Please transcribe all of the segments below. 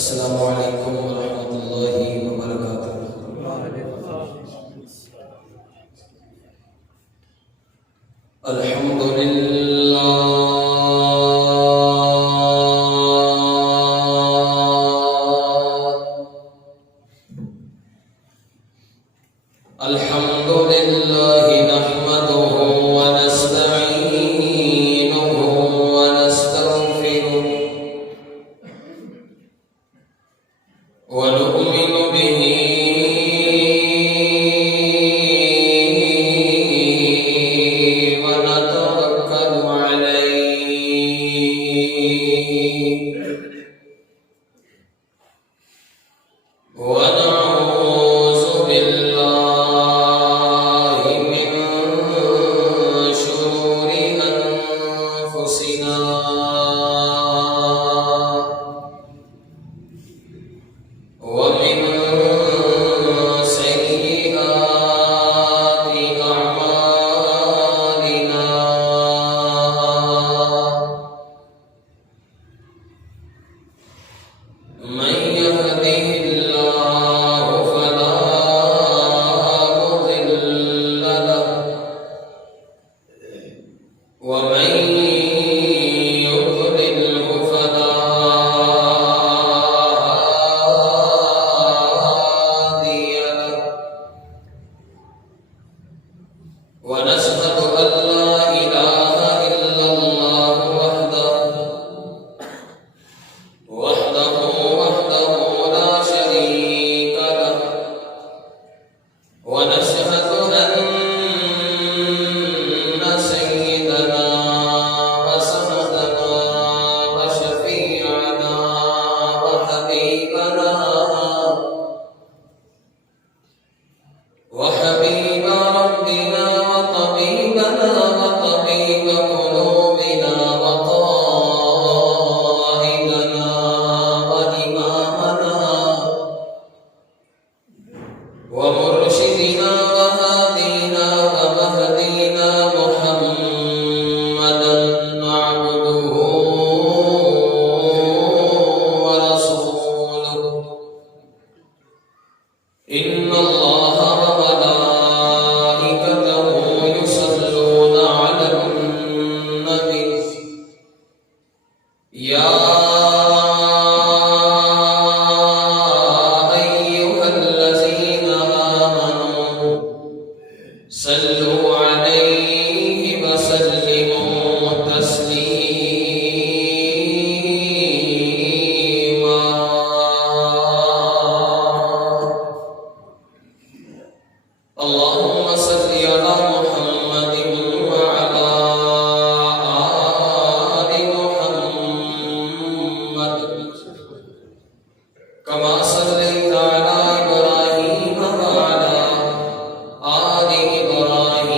अस्सलामु अलैकुम वरहमतुल्लाहि वबरकातुहू। अल्हम्दुलिल्लाह नहमदुहु व नस्तईनुहु व नस्तगफिरुहु व नु'मिनु बिही व नतवक्कलु अलैहि व नऊज़ु बिल्लाहि मिन शुरूरि अनफुसिना व मिन सय्यिआति अअमालिना। मन यहदिहिल्लाहु फला मुदिल्ल लहु व मन युद्लिल्हु फला हादिय लहु। व नशहदु अन ला इलाहा इल्लल्लाह वहदहु ला शरीक लहु व नशहदु अन्ना सय्यिदना व सनदना व शफीअना व हबीबना व हबीब रब्बिना व तबीबना व तबीब क़ुलूबिना व क़ाइदना व इमामना व मुर्शिदना व हादीना व महदीना मुहम्मदन अब्दुहु व रसूलुहु। इन्नल्लाह व मलाइकतहु युसल्लूना अलन नबी या अय्युहल्लज़ीना आमनू सल्लू अलैहि व सल्लिमू तस्लीमा। अल्लाहुम्मा सल्लि अला मुहम्मदिन व अला आलि मुहम्मद कमा सल्लैता अला इब्राहीम व अला आलि इब्राहीम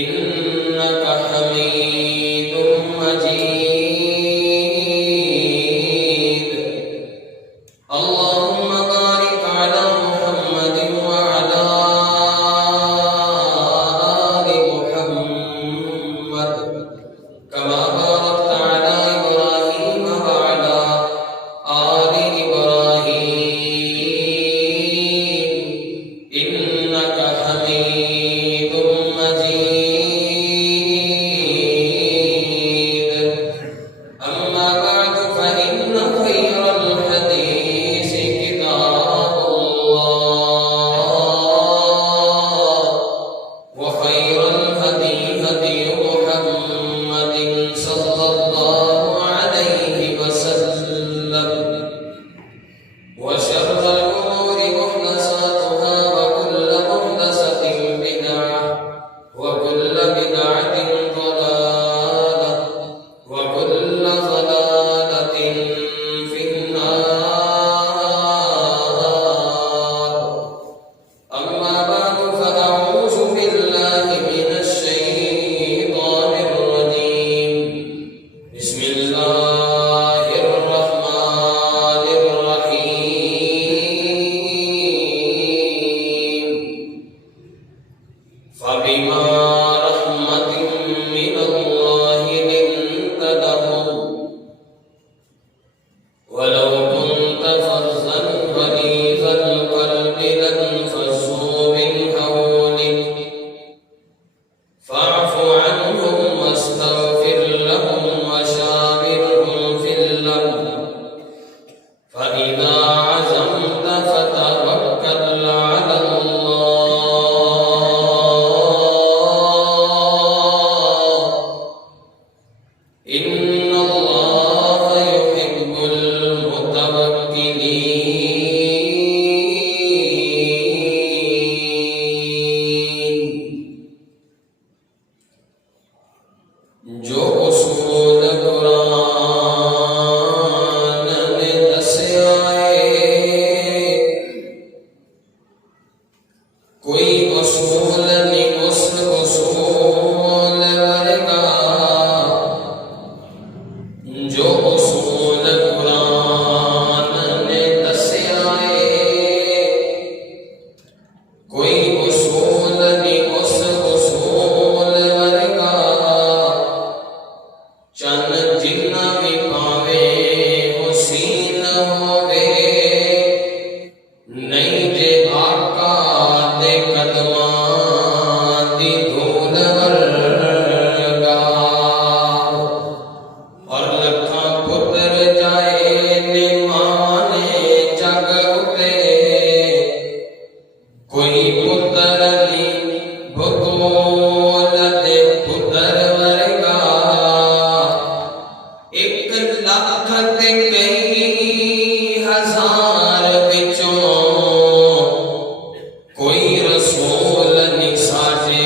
इन्नका हमीदुम मजीद। अल्लाहुम्मा बारिक अला मुहम्मदिन व अला आलि मुहम्मद कमा बारकता अला इब्राहीम व अला आलि इब्राहीम इन्नका हमीदुम मजीद। इन्नल्लाह युहिब्बुल मुतवक्किलीन। जो उसूल कुरान ने दस्या कोई उसूल नहीं उस उसूल वर्गा। जो उसूल कुरान ने दस्या कोई उसूल नहीं उस उसूल वर्गा। चन जिन्ना भी पावे हुसीन होवे नहीं जे आका दे कदमां दी धूल वर्गा। और लखां पुत्र जाए ने माने जग उते कोई पुत्र नहीं भगोल दे पुत्र वर्गा। 1 लाख ते कई हजार विचों कोई रसूल नहीं साजे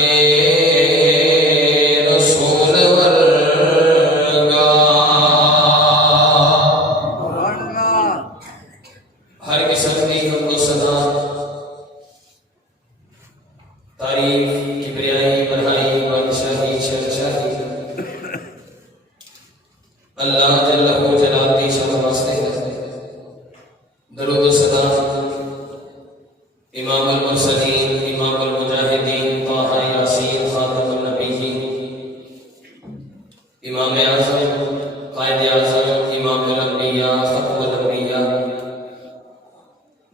रसूल वर्गा। हर किस्म की हमदो सना तारीफ किबरियाई बड़ाई बादशाही शहंशाही अल्लाह जल्लहु जलाली शान वास्ते। दरूद सलाम इमाम अल-मुरसलीन इमाम अल-मुजाहिदीन ताहा यासीन खातमुन नबीय्यीन इमाम आज़म कायद आज़म इमाम अल-अंबिया खत्मुल अंबिया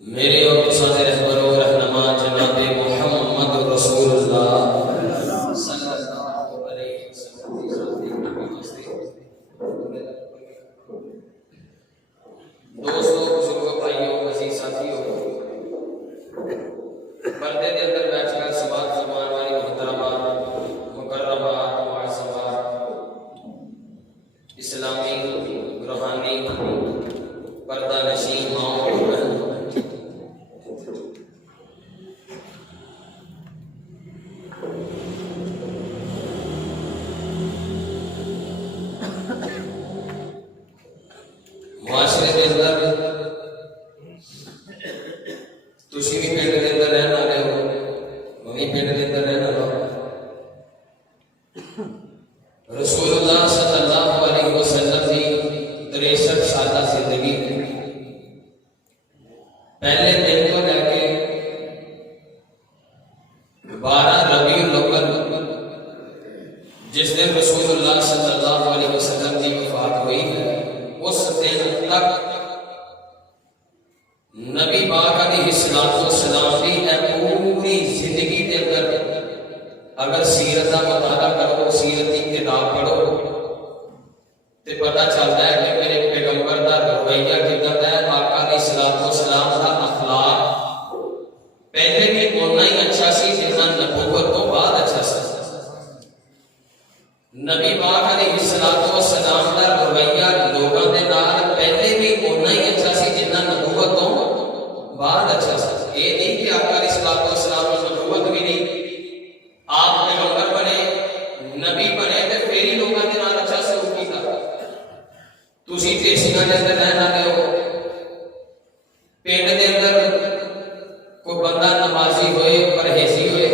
मेरे और तुसादे रहबर और रहनुमा जनाब मुहम्मद रसूलुल्लाह सल्लल्लाहु अलैहि वसल्लम। दोस्तों बुजुर्गों भाइयों अजीज साथियों पर्दे के अंदर बैठकर समाअत फरमाने वाली मोहतरमात मुकर्रमात मुअज़्ज़मात इस्लामी रूहानी पर्दा नशीं माओ और बहनों मुआशरे के अंदर तुसी भी पिंड के अंदर रहने वाले हो मैं भी पिंड के अंदर रहने वाला हूं। रसूलुल्लाह सल्लल्लाहु अलैहि वसल्लम की 63 साल जिंदगी पहले दिन को लेके 12 रबीउल अव्वल जिस दिन रसूलुल्लाह सल्लल्लाहु अलैहि वसल्लम की वफात हुई है उस दिन तक नबी पाक अलैहिस्सलाम की पूरी जिंदगी के अंदर अगर सीरत का मुताला करो सीरत की किताब पढ़ो तो पता चलता है कि मेरे पैगंबर का रवैया कितना है। आका अलैहिस्सलाम का अखलाक पहले भी उतना ही अच्छा सी जितना नबूवत तो बाद अच्छा सा। नबी पाक अलैहिस्सलाम का रवैया लोगों के नाल पहले भी उतना ही अच्छा सी जितना नबूवत तो बाद अच्छा सा। ये नहीं कि आका अलैहिस्सलाम की नबूवत भी नहीं आप पैगंबर बने नबी बने तो फिर ही लोगों के नाल अच्छा सलूक कीता। तुसी देसियां दे अंदर रहने वाले हो पिंड के अंदर कोई बंदा नमाजी होए परहेजी होए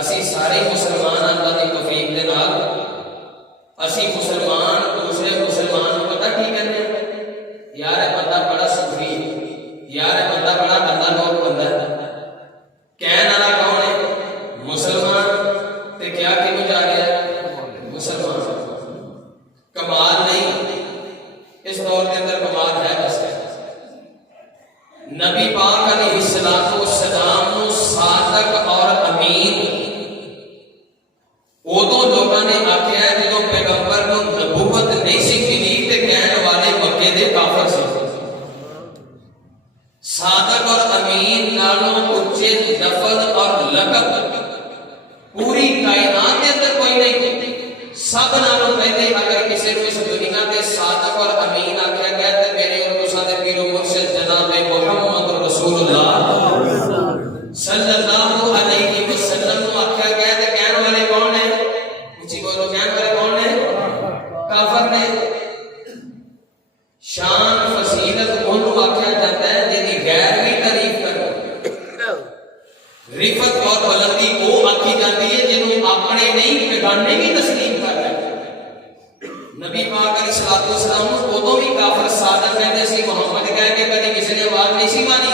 असी सारे मुसलमान अल्लाह की तौफीक के नाल असी मुसलमान दूसरे मुसलमान को पता की कहते हैं यार ये बंदा बड़ा सूफी यार ये बंदा बड़ा अल्लाह लोग बंदा है। कहने वाला कौन है? मुसलमान। ते क्या क्यों जा रहा है? मुसलमान। कमाल नहीं इस दौर के अंदर कमाल है शान फसीलत ਉਹਨੂੰ ਆਖਿਆ ਜਾਂਦਾ ਹੈ ਜਿਹਦੀ ਗੈਰ ਵੀ ਤਾਰੀਫ ਕਰੇ। रिफत और बुलंदी वो आखी जाती है जिन्होंने अपने नहीं बेगाने भी तस्लीम कर लेते। नबी पाक अलैहिस्सलातु वस्सलाम उदों भी काफिर सादक कहते सी मुहम्मद कह के कभी किसी ने आवाज नहीं सी मानी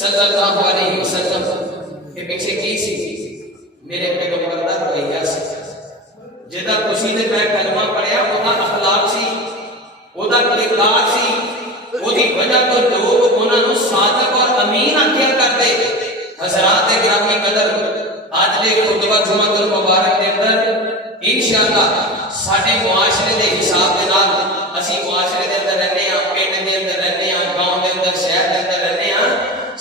सल्लल्लाहु अलैहि वसल्लम के पीछे की सी मेरे पैगंबर दा रवैया सी जेदा खुशी दे मैं कलमा पढ़िया ओदा अखलाक सी ओदा किरदार सी ओदी वजह तो लोग उन्हां नु सादक और अमीन आख्या करते। हज़रात गिरामी कदर आज दे खुतबा जुमातुल मुबारक के अंदर इंशाअल्लाह साडे मुआशरे दे हिसाब दे नाल असी मुआशरे दे अंदर रहने आ पिंड दे अंदर रहने आ गांव दे अंदर शहर दे अंदर रहने आ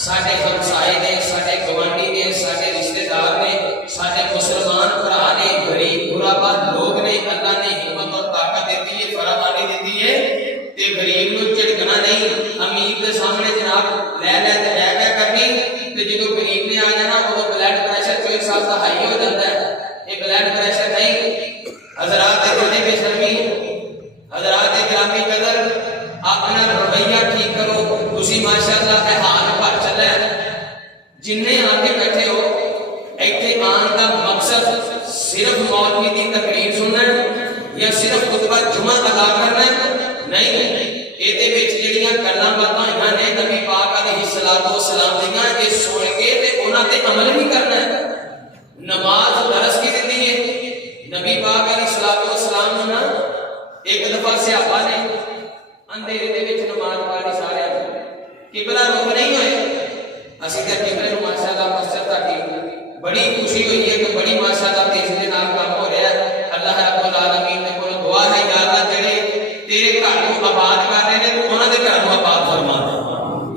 साडे हमसाए ने साडे गवांडी ने साडे रिश्तेदार ने साडे मुसलमान भरा ने गरीब गुराबा लोग ने अल्लाह ने हिम्मत और ताकत देती है फरावानी देती है ते गरीब नु झटकना नहीं अमीर दे सामने जनाब ले ले ते क्या करनी ते जो गरीब ने आ जाना वो ब्लड प्रेशर कोई साल का हाई हो जाता है। ये ब्लड प्रेशर नहीं हज़रात कहने बेशर्मी हज़रात गिरामी कदर अपना रवैया ठीक करो तुसी माशाअल्लाह है हाल भर चला जिन्ने आके बैठे हो इत्थे आने का मकसद सिर्फ मौलवी की तकरीर सुनना या सिर्फ खुतबा जुमा अदा करना नहीं ਇਹਦੇ ਵਿੱਚ ਜਿਹੜੀਆਂ ਗੱਲਾਂ ਬਾਤਾਂ ਇਹਨਾਂ ਨੇ ਨਬੀ ਪਾਕ अलैहिस्सलातु वस्सलाम ਦੀਆਂ ਇਹ ਸੁਣ ਕੇ ਤੇ ਉਹਨਾਂ ਤੇ ਅਮਲ ਵੀ ਕਰਨਾ ਹੈ। नमाज दरस की देती है नबी पाक अलैहिस्सलातु वस्सलाम ने ना एक दफा सहाबा ने अंधेरे दे विच नमाज पढ़ी सारे किबला रुख नहीं होए ਅਸੀਂ ਤੇ ਕਿਬਲੇ ਨੂੰ माशाअल्लाह मस्जिद तक बड़ी खुशी हुई है कि बड़ी माशाअल्लाह तेज दे नाल काम हो रहा है। अल्लाह रब्बुल आलमीन ने कोल दुआ है या अल्लाह जेड़े तेरे घर को आबाद कर रहे हैं तू उन्हां दे घर को आबाद फरमा दे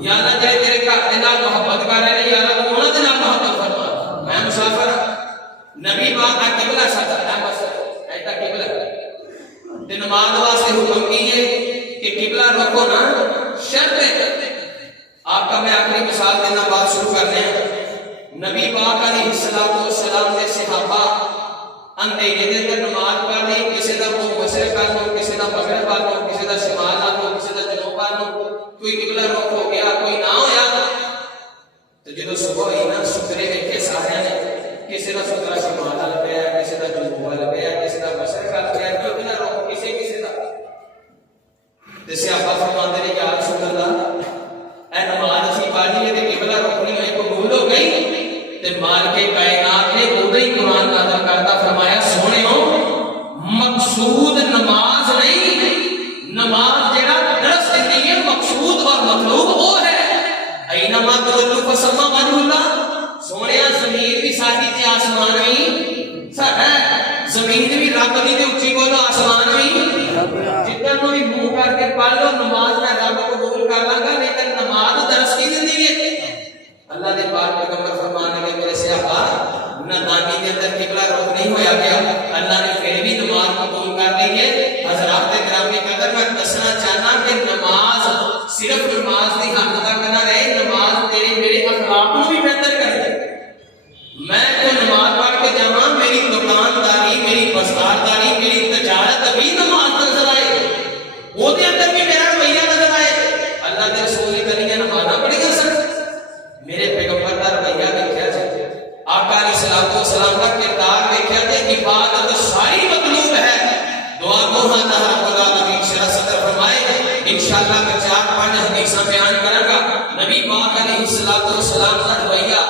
या अल्लाह जेड़े तेरे घर दे नाल मोहब्बत कर रहे हैं या अल्लाह तू उन्हां दे नाल मोहब्बत फरमा। मैं मुसाफिर नबी पाक का किबला साडा है बस ऐसा किबला ते नमाज वास्ते हुक्म की है कि किबला रखो ना शर्त है। आपका मैं आखिरी मिसाल देना बात शुरू करने हैं। नबी पाक अलैहिस्सलातु वस्सलाम ने सहाबा अंधेरे दे अंदर नमाज पढ़नी किसी दा मुंह मशरिक कर लो किसी दा मगरिब कर लो किसी दा शिमाल कर लो किसी दा जनूब कर लो कोई किबला रुख हो गया कोई ना होया तो जो सुबह हुई ना सुतरे देखे सारे ने किसी दा सुतरा शिमाल वाल गया किसी दा जनूब वाल गया किसी दा मशरिक वाल गया किबला रुख किसी किसी दा ते सहाबा फरमाते ने या रसूल अल्लाह ए नमाज ਅਸੀਂ पढ़ लिए ते किबला रुख नहीं होई कबूल हो गई ते मालिक कायनात ने उदे ही कुरान नाज़िल करता फरमाया सोहणियो मकसूद नमाज नहीं नमाज जेड़ा दरस देती है मकसूद और मतलूब वो है ऐनमा तुल्लु फसम्मा वजहुल्लाह। सोहणिया ज़मीन भी साडी ते आसमान भी साडा ज़मीन भी रब दी ते उच्ची बोलो आसमान भी जिधर नु भी मुंह करके पढ़ लो नमाज मैं रब कबूल कर लांगा लेकिन नमाज दरस की जिंदगी है। अल्लाह ने पाक पैगंबर फरमाने लगे मेरे सहाबा नादानी के अंदर किबला रुख नहीं होया गया अल्लाह ने फिर भी नमाज कबूल कर ली है। हज़रात गिरामी कदर मैं दसना चाहना कि नमाज सिर्फ नमाज की हद तक ना रहे नमाज तेरे मेरे अखलाक को भी बेहतर करे। मैं तो नमाज पढ़ के जावा मेरी दुकानदारी मेरी बाजारदारी मेरी तजारत भी नमाज नजर आए ओदे अंदर भी मेरा रवैया नजर आए। अल्लाह के रसूल ने करिया नमाज़ां पढ़ियां सन मेरे पैगंबर का रवैया देखा जाए आका अलैहिस्सलातु वस्सलाम का किरदार देखा जाए इबादत सारी मतलूब है। दुआ को अल्लाह रब्बुल आलमीन शरह सदर फरमाए इंशाअल्लाह मैं 4-5 हदीसां बयान करूंगा। नबी पाक अलैहिस्सलातु वस्सलाम का रवैया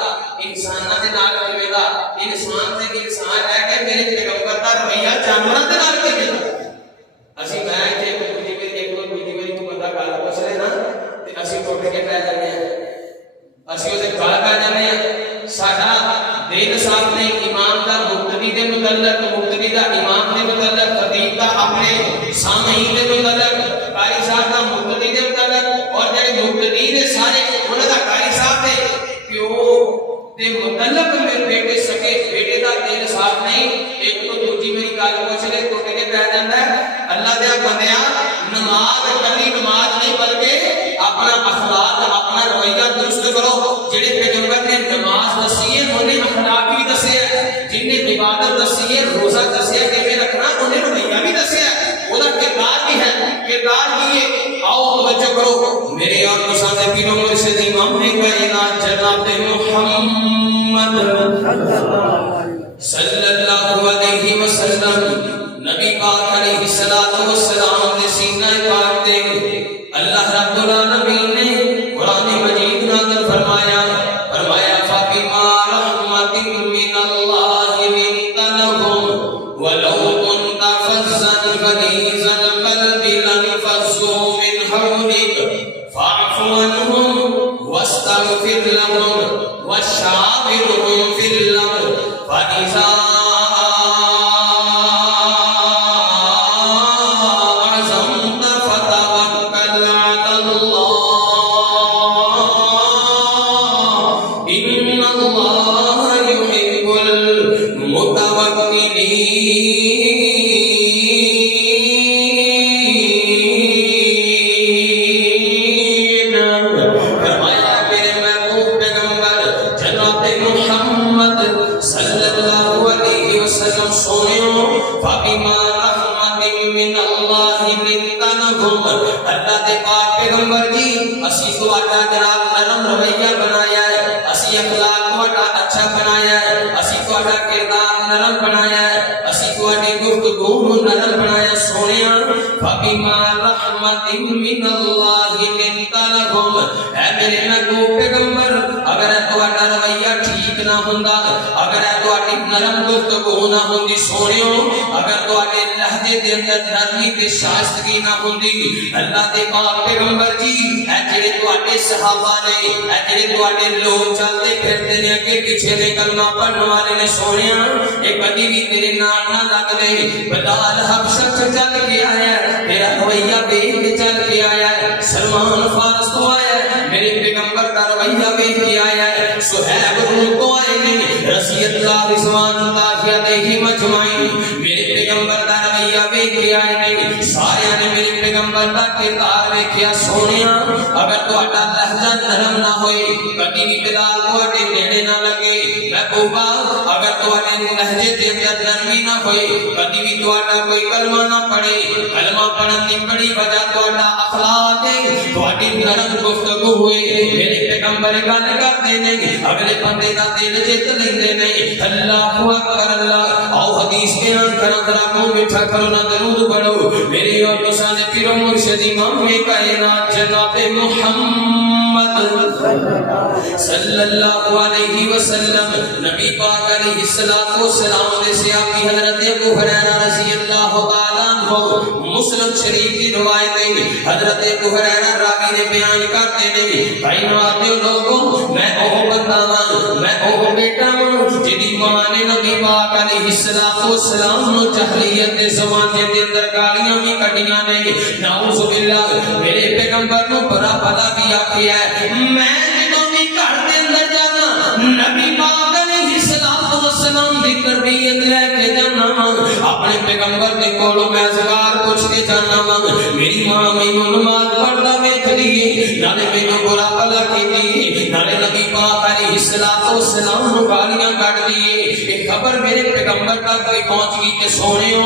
इंसानां दे नाल मिलेगा इंसान ते इंसान रह के मेरे पैगंबर का रवैया जानवरां दे नाल मिलेगा। ਅਸੀਂ मैं इत्थे दूजी वारी एक कोई दूजी वारी कोई बंदा गल पुछ ले ना ते ਅਸੀਂ टुट के पै जांदे हां ਅਸੀਂ ਉਹਦੇ ਗਲ ਪੈ ਜਾਂਦੇ ਆ। ਸਾਡਾ ਦਿਲ ਸਾਫ ਨਹੀਂ ਇਮਾਮ ਦਾ ਮੁਕਤਦੀ ਦੇ ਮੁਤਲਕ ਮੁਕਤਦੀ ਦਾ ਇਮਾਮ ਦੇ ਮੁਤਲਕ ਖਤੀਬ ਦਾ ਆਪਣੇ ਸਾਮਈਨ ਦੇ ਮੁਤਲਕ ਕਾਰੀ ਸਾਹਿਬ ਦਾ ਮੁਕਤਦੀ ਦੇ ਮੁਤਲਕ ਔਰ ਜਿਹੜੇ ਮੁਕਤਦੀ ਨੇ ਸਾਰੇ ਉਹਨਾਂ ਦਾ ਕਾਰੀ ਸਾਹਿਬ ਦੇ ਪਿਓ ਦੇ ਮੁਤਲਕ ਮੇਰੇ ਬੇਟੇ ਸਕੇ बेटे का दिल साफ नहीं एक तो दूजी मेरी गल पुछ ले टुट के पै जांदा है। अल्लाह दे बंदिया नमाज कली नमाज नहीं बल्कि अपना अखलाक अपना रवैया दुरुस्त करो। जेड़े पैगंबर ने नमाज दसी है उन्हें अखलाक भी दसे है जिन्हें इबादत दसी है रोजा दसे है किवें रखना उन्हें रवैया भी दसे है ओदा किरदार भी है। किरदार की है आओ मदीना पाक ते अल्लाह रब्बुल आलमीन ने कुरान मजीद नाज़िल फरमाया फबिमा रहमतिन मिनल्लाहि लिंता लहुम वलौ कुंता फज़्ज़न गलीज़ल क़ल्बि लनफ़ज़्ज़ू मिन हवलिक फ़अफ़ु अन्हुम वस्तग़फ़िर लहुम वशाविरहुम फिल अम्र फ़इज़ा अल्लाह दे पाक पैगंबर जी असी तुहाडा जनाब नरम रवैया बनाया है, असी अखलाक तुहाडा अच्छा बनाया है, असी तुहाडा किरदार नरम बनाया है, असी तुहाडी गुफ्तगू नरम बनाया। सोनिया फबिमा रहमतिन मिनल्लाहि लिंता लहुम, ऐ मेरे महबूब पैगंबर अगर तुहाडा रवैया ठीक ना हुंदा, अगर तुहाडी नरम गुफ्तगू ना हुंदी, सोनियो अगर तुहाडे लहजे दे अंदर नरमी ते शाइस्तगी ना हुंदी, अल्लाह दे पाक पैगंबर जी ऐ जेड़े तुहाडे सहाबा ने, ऐ जेड़े तुहाडे लोग चलते फिरते ने अगे पीछे दे कलमा पढ़न वाले ने, सोनिया ये कदी भी तेरे नाल ना लगदे। बिलाल हबशा च चल के आया, तेरा रवैया देख के चल के आया, सलमान फारस तो आया, मेरे पैगंबर का रवैया देख के आया, सुहैब रूम तो आए ने, रज़ियल्लाहु रिज़वानुल्लाहि अलैहि मजमाइन मेरे पैगंबर का रवैया देख के आए ने, सारे ने मेरे पैगंबर का किरदार देखिया। सोनिया अगर तुहाडा लहजा नरम ना होए, कदी भी बिलाल तुहाडे नेड़े ना लगे। महबूबा अगर तुहाडे लहजे दे अंदर नरमी ना होए, कदी भी तुहाडा कोई कलमा ना पढ़े, कलमा पढ़न दी बड़ी वजह तुहाडा अखलाक है, तुहाडी नरम गुफ्तगू हुए, मेरे पैगंबर गल करते ने, अगले बंदे दा दिल जित लेंदे ने। अल्लाहु अकबर अल्लाह। आओ हदीस बयान करा, जरा मुंह मीठा करो ना, दरूद पढ़ो मेरी और तुसां दे पीरो मुर्शिद इमाम कायनात जनाब मुहम्मद सल्लल्लाहु अलैहि वसल्लम। नबी पाक अलैहि सलातो वसलाम दे सहाबी हजरत अबू हुरैरा रज़ियल्लाहु ताला अन्हु, मुस्लिम शरीफ की रिवायत है, हजरत अबू हुरैरा रावी ने बयान करते ने, भाई नवाते लोगों मैं ओ बंदा हां, मैं ओ बेटा हां जिदी मां ने नबी पाक अलैहि सलातो वसलाम नु जहलियत दे ज़माने दे अंदर गालियां भी कटियां ने, नाउज़ बिल्लाह। मेरे पैगंबर नु बड़ा भला भी आखिया है, मैं जदों भी घर दे अंदर जाना नबी पाक अलैहि सलातो वसलाम दी तरबियत लेके जाना हां, अपने पैगंबर दे कोलों मैं ज़कार पूछ के जाना हां, मेरी मां मैनू नमाज पढ़दा वेख लीए, नाले मैनू बुरा भला कीती, नाले नबी पाक अलैहि सलातो वसलाम नु गालियां कट दिए। एक खबर मेरे पैगंबर तक भी पहुंच गई कि सोनियो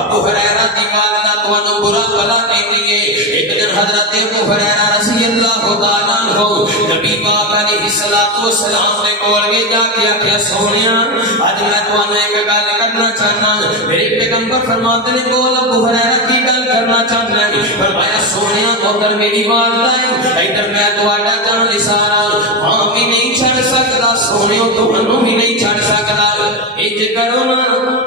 अबू हुरैरा दी वालिदा तुहानू बुरा भला कहती है। एक दिन हजरत अबू हुरैरा रज़ियल्लाहु ताला अन्हु नबी पाक अलैहि सलातो वसलाम दे कोल गए, जाके आखिया सोनिया अज मैं तुहानू एक गल करना चाहना। मेरे पैगंबर फरमाते ने, बोल अबू हुरैरा की गल करना चाहना है? फरमाया सोनिया उधर मेरी वालिदा है, इधर मैं तुहाडा जान निसारा हां भी नहीं छड़ सकदा, सोनियो तुहानू भी नहीं छड़ सकदा। इंज करो ना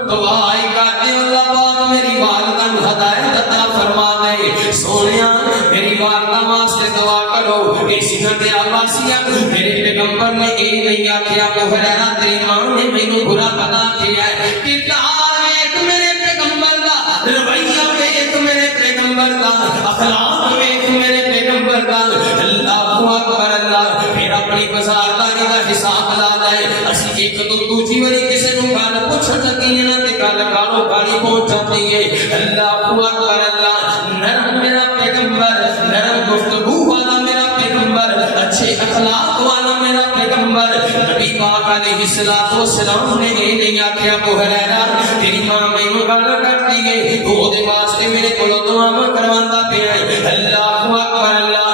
दुआ करदे अल्लाह पाक मेरी वालिदा नू हिदायत अता फरमा दे। सोनिया मेरी वालिदा वास्ते दुआ करो। इसी दे आवासिया मेरे पैगंबर ने ये नहीं आखिया अबू हुरैरा तेरी मां ने मैनू बुरा भला किया है, किरदार वेख मेरे पैगंबर दा, रवैया वेख मेरे पैगंबर दा, अखलाक वेख मेरे पैगंबर दा। अल्लाहु अकबर अल्लाह। फिर अपनी बाजारदारी दा हिसाब ला दे। असी एक तो दूजी बारी किसी नू गल पुछण लगी ना ते गल गालो गाली पहुंच जाती है। अल्लाहु अकबर अल्लाह। नरम मेरा पैगंबर, नरम गुफ्तगू वाला मेरा पैगंबर, अच्छे अखलाक वाला मेरा पैगंबर। नबी पाक अलैहि सलातो वसलाम ने ये नहीं आखिया अबू हुरैरा तेरी मां मैनू गल करदी है, तू ओदे वास्ते मेरे कोलों दुआ करवांदा पिया है। अल्लाहु अकबर अल्लाह।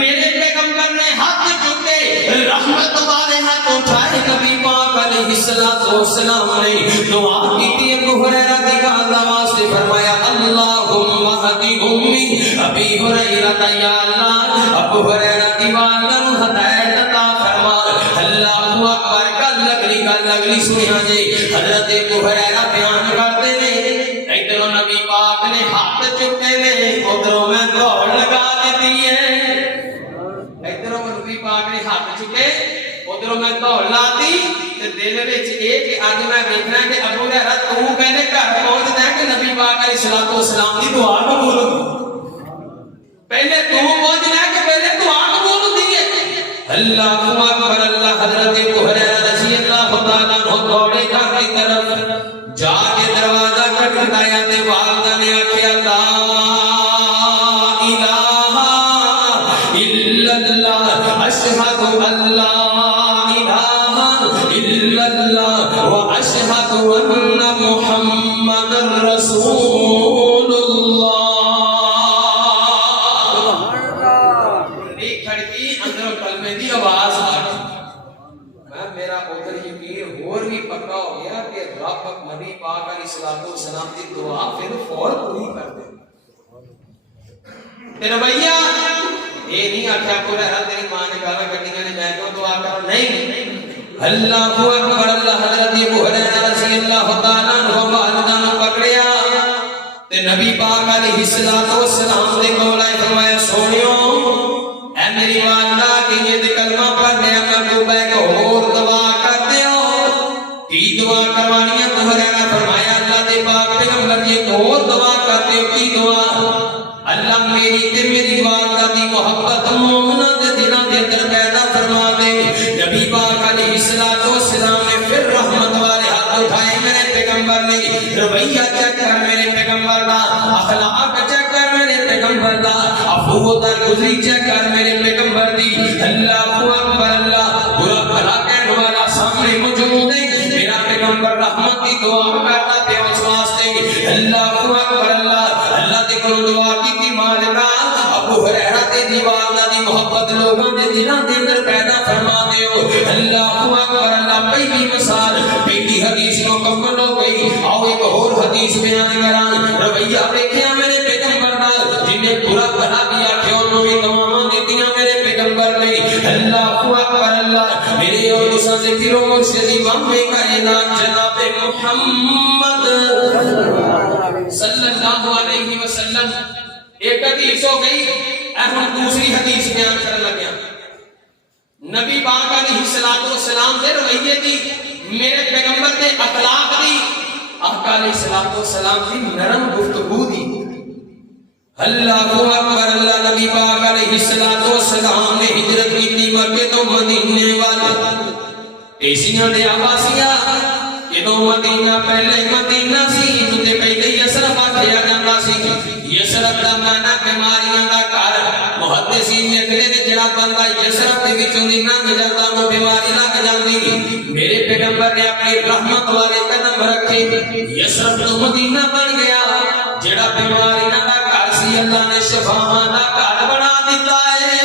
मेरे पैगंबर ने हाथ चुके रहमत वाले हाथ उठाए, नबी पाक अलैहि सलातो वसलाम ने दुआ की अबू हुरैरा दी गल वास्ते फरमाया अल्लाहुम्मा हदी उम्मी अबी हुरैरा या अल्लाह अबू हुरैरा की वाला नु हिदायत अता फरमा। अल्लाहु अकबर। गल अगली सुनिया जी। हजरत अबू हुरैरा बयान करते ने इधरों नबी पाक ने हाथ चुके ने उधरों मैं दौड़ लगा दी है। इधरों नबी पाक ने हाथ चुके उधरों मैं दौड़ ला दी ते दिल विच ए कि अज मैं देखना कि अबू हुरैरा तू पहले घर पहुंचदा है कि नबी पाक अलैहिस्सलातु वस्सलाम दी दुआ कबूल होगी। पहले तू पहुंचना है कि पहले दुआ कबूल होती है। अल्लाहु अकबर। अल्लाह हजरत अबू हुरैरा रज़ी अल्लाह तआला अन्हु दौड़े घर की तरफ जाके दरवाजा खटखटाया ते वालिदा ने आख्या ला इलाहा इल्लल्लाह अशहदु अल्ला इलाहा इल्लल्लाह व अशहदु अन्ना मुहम्मदर रसूलुल्लाह। एक खड़की अंदर कलमे दी आवाज आ गई। मैं मेरा उधर यकीन और भी पक्का हो गया कि रब नबी पाक अलैहिस्सलातु वस्सलाम की दुआ फिर फौर पूरी कर दे। ते रवैया ये नहीं आख्या पूरा तेरी मां ने गाना कटियां ने मैं क्यों दुआ कर नहीं। अल्लाहु अकबर। अल्लाह हजरत अबू हुरैरा रज़ी अल्लाह तआला अन्हु वालिदा नु पकड़िया ते नबी पाक अलैहिस्सलातु वस्सलाम दे कोल आए फरमाया सोनियो ऐ मेरी वालिदा की ये कलमा पढ़ लिया मैं को बैग और दुआ कर दियो। की दुआ करवानी है? अबू हुरैरा फरमाया अल्लाह दे पाक पैगंबर जी और दुआ कर दियो। की दुआ? अल्लाह मेरी ते मेरी वालिदा दी मोहब्बत मोमिना दे दिलां दे अंदर पैदा फरमा दे। नबी पाक अलैहिस्सलातु वस्सलाम ने फिर रहमत वाले हाथ उठाए मेरे पैगंबर ने। रवैया चेक कर मेरे पैगंबर दा, अखलाक चेक कर मेरे पैगंबर दा, अफू दरगुजरी चेक कर मेरे पैगंबर दी। अल्लाहु अकबर। अल्लाह बुरा भला कहने वाला सामने मौजूद है। मेरा पैगंबर रहमत की दुआ करता पे उस वास्ते। अल्लाहु अकबर। अल्लाह दे कोल दुआ की मालिका अबू हुरैरा ते दी वालिदा दी मोहब्बत लोगां दे दिलां दे अंदर पैदा फरमा दियो। अल्लाहु अकबर। अल्लाह पहली मिसाल पहली हदीस मुकम्मल हो गई। आओ एक और हदीस बयान करां। रवैया देखिया मेरे पैगंबर दा जिन्हें बुरा भला भी आख्या उन्हों भी दुआवां दित्तियां मेरे पैगंबर ने। अल्लाहु अकबर। अल्लाह मेरे और तुसां दे पीरो मुर्शिद इमाम कायनात जनाब मुहम्मद सल्लल्लाहु अलैहि वसल्लम। एक हदीस हो गई। अब हम दूसरी हदीस बयान करने लगे। नबी पाक अलैहिस्सलातु वस्सलाम दे रवैये दी मेरे पैगंबर दे अखलाक दी आका अलैहिस्सलातु वस्सलाम दी नरम गुफ्तगू दी। अल्लाहु अकबर। अल्लाह नबी पाक अलैहिस्सलातु वस्सलाम ने हिजरत की मक्के तो मदीने वाला एशिया दे आवासिया जो मदीना पहले मदीना सी ते पहले यसरफ आखिया जांदा सी। यसरफ दा माना बीमारियां दा घर। मुहद्दिसीन लिखदे ने जेड़ा बंदा यसरफ दे विचों दी लंघ जांदा वो बीमारी लग जांदी। मेरे पैगंबर ने अपनी रहमत वाले कदम रखे यसरफ तो मदीना बन गया। जेड़ा बीमारियां दा घर सी अल्लाह ने शिफावां दा घर बना दिता है।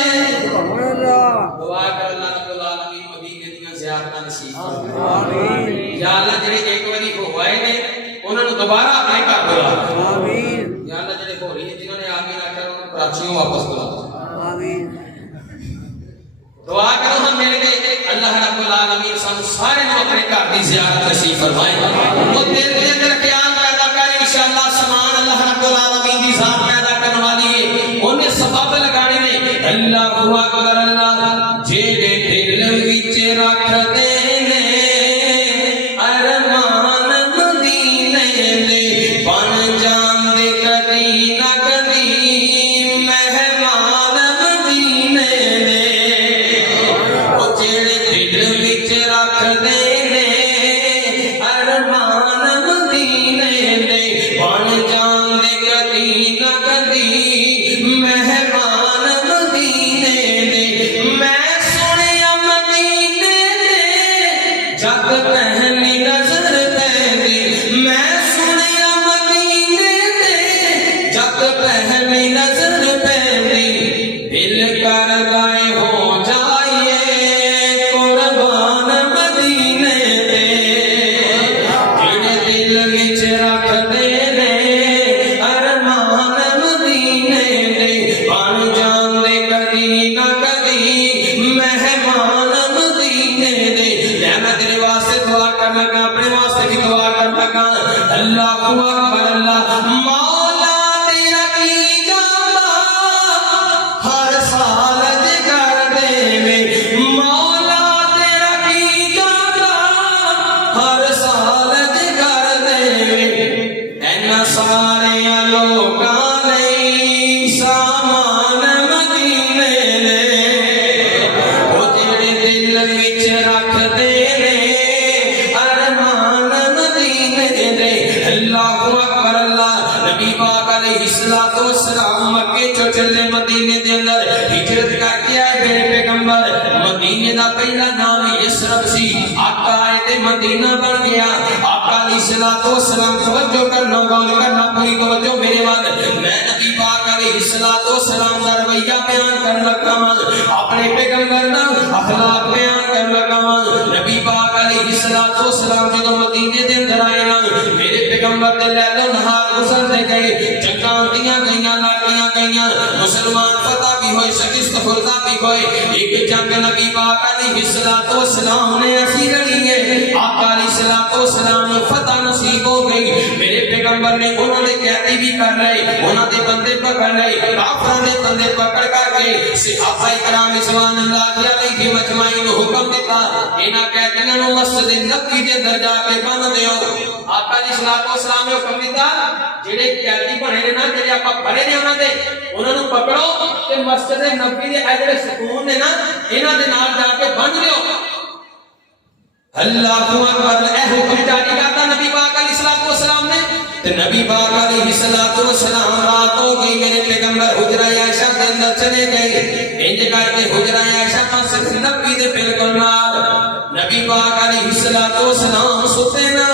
दुआ कर अल्लाह रब्बुल आलमीन मदीने दी ज़ियारतां नसीब फरमा। आमीन। या अल्लाह जेड़े एक बारी हो आए ने उन्हां नु दोबारा अपने घर बुला। आमीन। या अल्लाह जेड़े हो रही है जिन्होंने आमीन आख्या उन्हां नु प्राचियों वापस बुला। आमीन। दुआ करो हम मिल के अल्लाह रब्बुल आलमीन सानू सारे नु अपने घर दी ज़ियारत नसीब फरमाए। वो दिल दे अंदर ख्याल पैदा कर इंशाअल्लाह समान अल्लाह रब्बुल आलमीन दी ज़ात पैदा करने वाली है। ओने सबब लगाने ने। अल्लाहु अकबर। अल्लाह जेड़े दिल विच रख दे अरमान मदीने विचों चले मदीने दे अंदर हिजरत करके आए मेरे पैगंबर। मदीने दा पहला नाम यसरब सी। आका आए ते मदीना बन गया। आका अलैहिस्सलातु वस्सलाम तवज्जो करना, गौर करना, पूरी तवज्जो मेरे वाल। मैं नबी पाक अलैहिस्सलातु वस्सलाम दा रवैया बयान करन लगा हां, अपने पैगंबर दा अखलाक बयान करन लगा हां। नबी पाक अलैहिस्सलातु वस्सलाम जदों मदीने दे अंदर आए ना, मेरे पैगंबर दे लैलो नहार गुजरते गए, जंगां आंदियां गईयां, लड़दियां गईयां, मुसलमान फतह भी होए, शिकस्त खुर्दा भी होए। एक जंग नबी पाक अलैहिस्सलातु वस्सलाम ने ऐसी लड़ी है, आका अलैहिस्सलातु वस्सलाम को फतह नसीब हो गई। मेरे पैगंबर ने उन्होंने कैदी भी कर रहे, उन्होंने बंदे पकड़ रहे, काफिरों ने बंदे पकड़ करके सहाबा इकराम रिज़वान अल्लाह अलैहि मजमाइन हुक्म दिता, इन्हां कैदियां नु मस्जिद नबवी दे अंदर जाके बंद दियो। आका अलैहिस्सलातु वस्सलाम ने हुक्म दिता, जेड़े कैदी बने ने ना, जेड़े आपा फड़े ने उन्हां नु पकड़ो ते मस्जिद नबवी दे जेड़े सुकून ने ना, इन्हां दे नाल जाके बंद दियो। अल्लाहु अकबर। ए हुक्म जारी करता नबी पाक अलैहिस्सलातु वस्सलाम ने। ते नबी पाक अलैहिस्सलातु वस्सलाम रात हो गई, मेरे पैगंबर हुजरा आयशा के अंदर चले गए। इंज करके हुजरा आयशा मस्जिद नबवी दे बिल्कुल नाल नबी पाक अलैहिस्सलातु वस्सलाम सुते ना।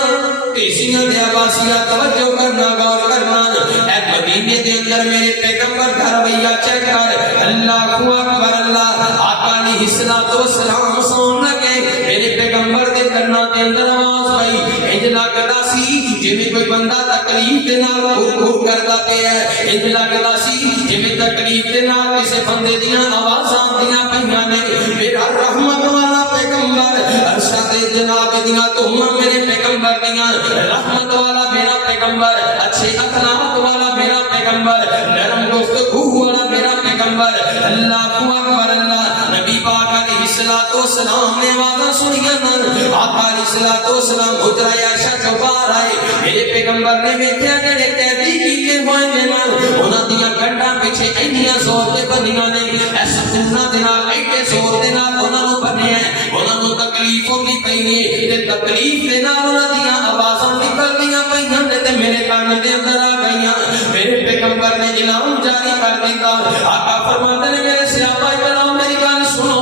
तेसियां दे आवासिया तवज्जो करना, गौर करना। ए मदीने दे अंदर मेरे पैगंबर का रवैया चेक कर। अल्लाहु अकबर। अल्लाह आका अलैहिस्सलातु वस्सलाम सोन लगे, मेरे पैगंबर दे कन्ना दे अंदर आवाज आई। इंज लगदा सी जिवें कोई बंदा तकलीफ दे नाल घुर करदा पिया है। इंज लगदा सी जिवें तकलीफ दे नाल किसे बंदे दियां आवाज़ां आंदियां पईयां ने। मेरा रहमत वाला पैगंबर अर्शा दे जनाब दियां तुम मेरे पैगंबर दियां, रहमत वाला मेरा पैगंबर, अच्छे अखलाक वाला मेरा पैगंबर, नरम गुफ्तगू वाला मेरा पैगंबर। अल्लाहु अकबर। अल्लाह नबी पाक अलैहिस्सलातु वस्सलाम ने आवाज़ां सुनियां ना। आका अलैहिस्सलातु वस्सलाम हुजरा आयशा चों बाहर आए, मेरे पैगंबर ने वेख्या जेड़े कैदी कीते होए ने ना, उन्हां दियां गंढां पिछे इंनियां जोर ते बंदियां ने, इस सुन्ना दे नाल एडे जोर दे नाल उन्हां नूं बन्निया, उन्हां नूं तकलीफ होंदी पई है ते तकलीफ दे नाल उन्हां दियां आवाज़ां निकलदियां पईयां ने ते मेरे कान दे अंदर आ गईयां। मेरे पैगंबर ने इनाम जारी कर दिता। आका फरमाते ने मेरे सहाबा इकराम मेरी गल सुनो,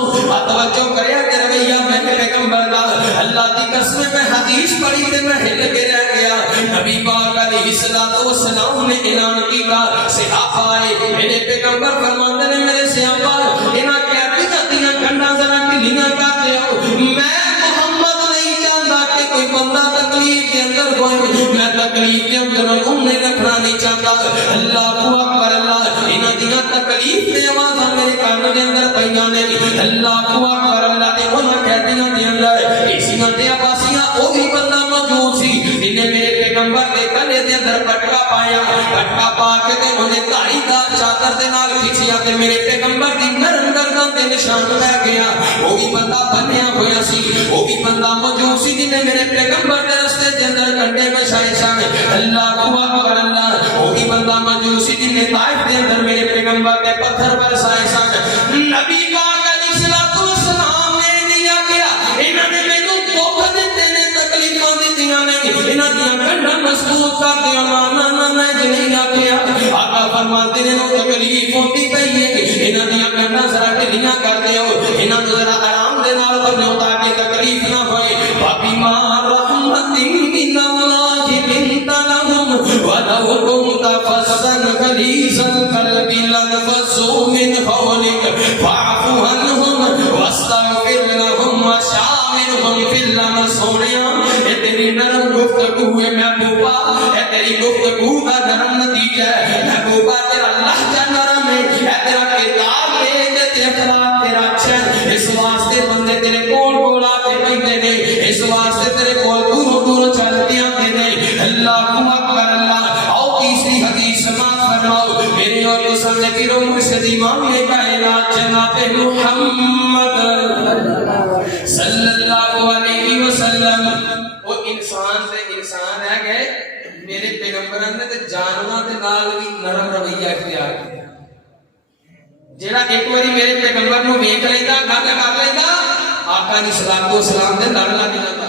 तवज्जो करया कि रवैया मेरे पैगंबर दा, अल्लाह दी कसम मैं हदीस पढ़ी ते मैं हिल के रह गया। नबी पाक अलैहिस्सलातु वस्सलाम ने ऐलान किया, सहाबा आए, मेरे पैगंबर फरमाते ने मेरे सहाबा इन्हां कैदियां दियां गंढां जरा ढिलियां कर दियो। मैं मोहम्मद नहीं चाहता कि कोई बंदा तकलीफ के अंदर होए, मैं तकलीफ के अंदर उन्हें रखना नहीं चाहता। अल्लाहु अकबर। अल्लाह इन्हां दियां तकलीफ दे आवाज़ां मेरे कान दे अंदर पईयां ने। अल्लाहु अकबर। अल्लाह ते उन्हां कैदियां दे अंदर इसियां दे आवासियां ओ भी बंदा मौजूद सी जिन्हें मेरे पैगंबर दे गले दे अंदर पटका पाया, पटका पा के ते उन्हें धारीदार चादर दे नाल खिंचिया ते मेरे पैगंबर दी नरम गर्दन ते निशान रह गया। वो भी बंदा बन्निया होया सी, वो भी बंदा मौजूद सी जिन्हें मेरे पैगंबर दे रस्ते दे अंदर कंडे बिछाए सन। अल्लाहु अकबर। अल्लाह वो भी बंदा मौजूद सी जिन्हें ताइफ दे अंदर मेरे पैगंबर दे पत्थर बरसाए सन। नबी पाक अलैहिस्सलातु वस्सलाम ने नहीं आख्या इन्हां ने मैनू दुख दित्ते ने, तकलीफां दित्तियां ने, इन्हां दियां गंढां मजबूत कर दियो। ना ना ना मैं नहीं आख्या। आका फरमाते ने तकलीफ होती पई है, इन्हां दियां गंढां जरा ढिलियां कर दियो, इन्हां नूं जरा आराम दे नाल बन्नो ताकि तकलीफ ना होए। बीमा रहमतिन मिनल्लाहि बिंता लहुम वलौ कुंता फस्सन गलीज़ल क़ल्बि लनफ़ज़्ज़ू मिन हौलिक फ़अफ़ु अन्हुम वस्तग़फ़िर लहुम वशाविरहुम फ़िल अम्र। सोनिया ये तेरी नरम गुफ्तगू है महबूबा, ये तेरी गुफ्तगू का नरम नतीजा है महबूबा। तेरा लहजा नरम है, तेरा किरदार नेक है, तेरा अखलाक तेरा अच्छा है। इस वास्ते बंदे तेरे कोल कोल आके बैठे ने, इस वास्ते तेरे कोल दूरों दूरों चलते आते ने। अल्लाहु अकबर। अल्लाह आओ तीसरी हदीस समाअत फरमाओ। मेरे और मुसल्ले पीरो मुर्शिद इमाम कायनात जनाब मुहम्मद सल्लल्लाहु अलैहि वसल्लम। वो इंसान ते इंसान है गए, मेरे पैगंबरां ने ते जानवरां दे नाल भी नरम रवैया इख्तियार किया। जेड़ा एक बारी मेरे पैगंबर नूं वेख लैंदा, गल कर लैंदा, आका अलैहिस्सलातु वस्सलाम दे लड़ लग जांदा।